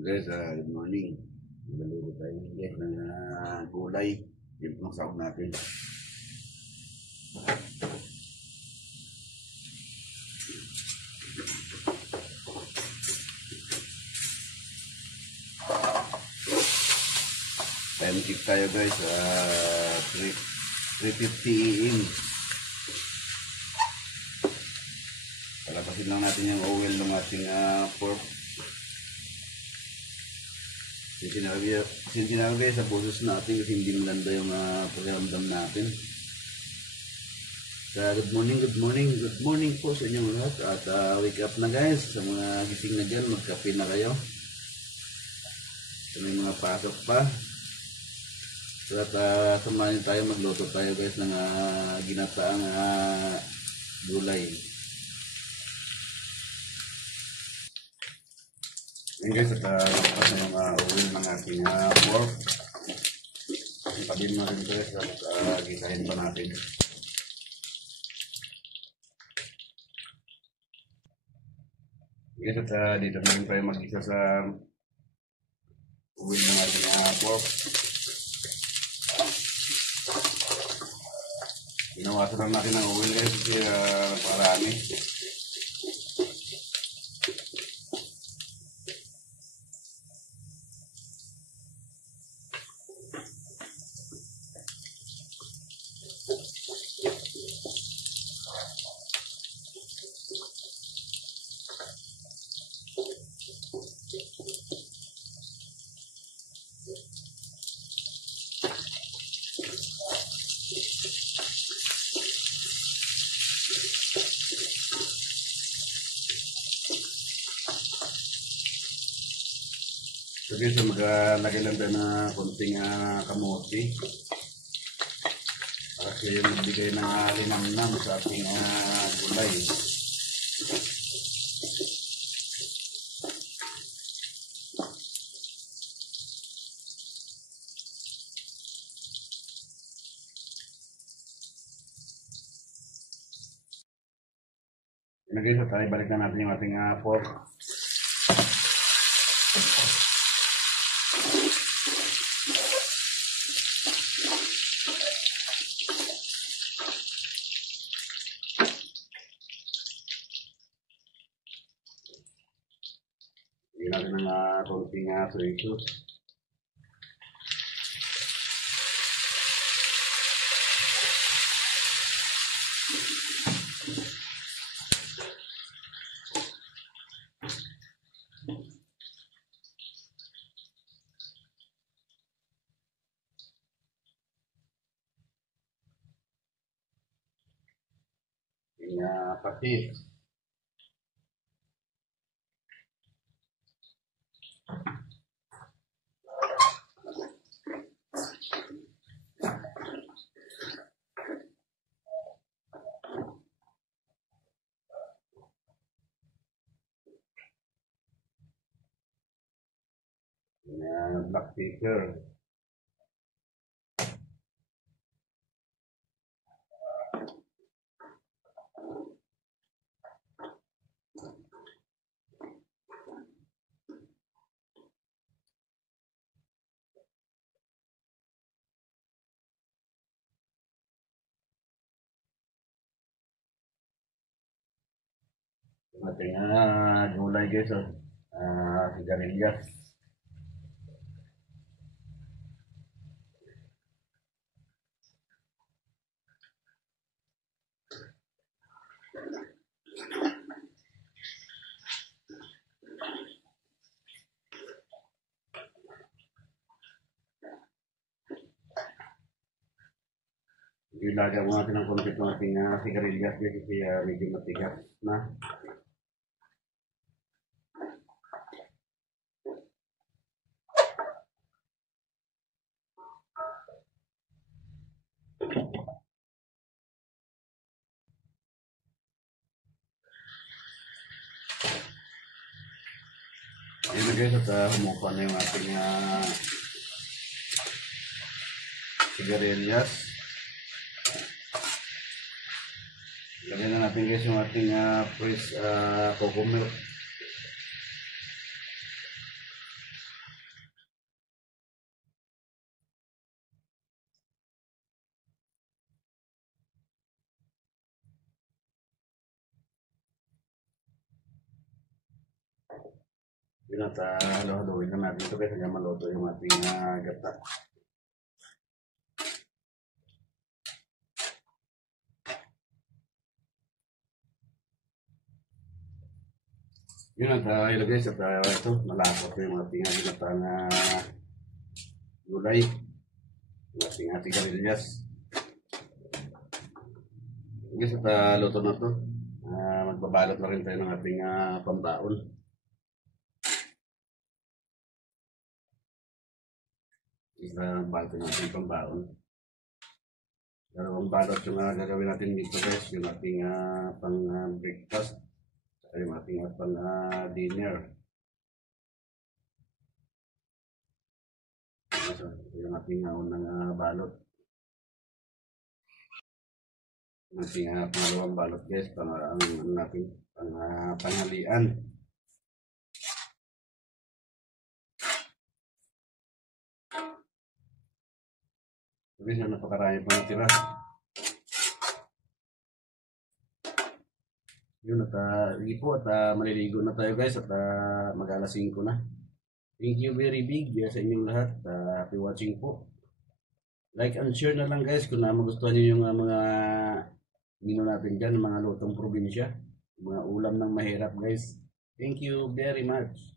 Guys, good morning. Magluluto tayo guys ng gulay. Yung pang sahog natin. Time check tayo guys. 3:50 AM. Palapasin lang natin yung oil ng ating pork. Sintinawag sa boses natin kasi hindi maganda yung pakiramdam natin. Good morning po sa inyong lahat. At wake up na guys. Sa mga gising na dyan, magkape na kayo. Sa may mga pasok pa. So at samahin tayo, magluto tayo guys ng ginataang gulay. Yan guys, at lapas na yung oil ng ating pork. Tabihin mo rin guys at gisahin pa natin. Guys, at dito na rin tayo mag-isa sa oil ng ating pork. Ginawasan lang natin ng oil guys kasi parami. So guys, maglagay lang tayo na konting kamote para siya magbigay ng linamnam sa ating gulay. Yan guys, at balik na natin yung ating pork. Lagyan natin ng konting soy sauce. Yung patis. Black pepper. Ating gulay guys, sigarilyas. Ilagay mo natin ng konti ng ating sigarilyas kasi medyo matigas na. Ayan guys, at humupa na yung ating sigarilyas. Lagyan na natin guys yung ating fresh coco milk. Yun at halo-haloin lang natin ito guys hanggang maluto yung ating gata. Yun at hello guys at ito malapot yung ating ginatang gulay. Yung ating karilyas. Guys at luto na to. Magbabalot na rin tayo ng ating pambaon. Balot ng ating pambaon. Dalawang balot yung gagawin natin dito guys, yung ating pang breakfast at yung ating pang dinner. So, yung ating unang balot. Yung ating pangalawang balot guys, pang natin pang panghalian. Sabi siya napakarami pa natira. Yun at lipo at maliligo na tayo guys at mag-alas 5 na. Thank you very big sa inyong lahat. Happy watching po. Like and share na lang guys kung magustuhan niyo yung mga menu natin dyan, mga lutong probinsya. Mga ulam ng mahirap guys. Thank you very much.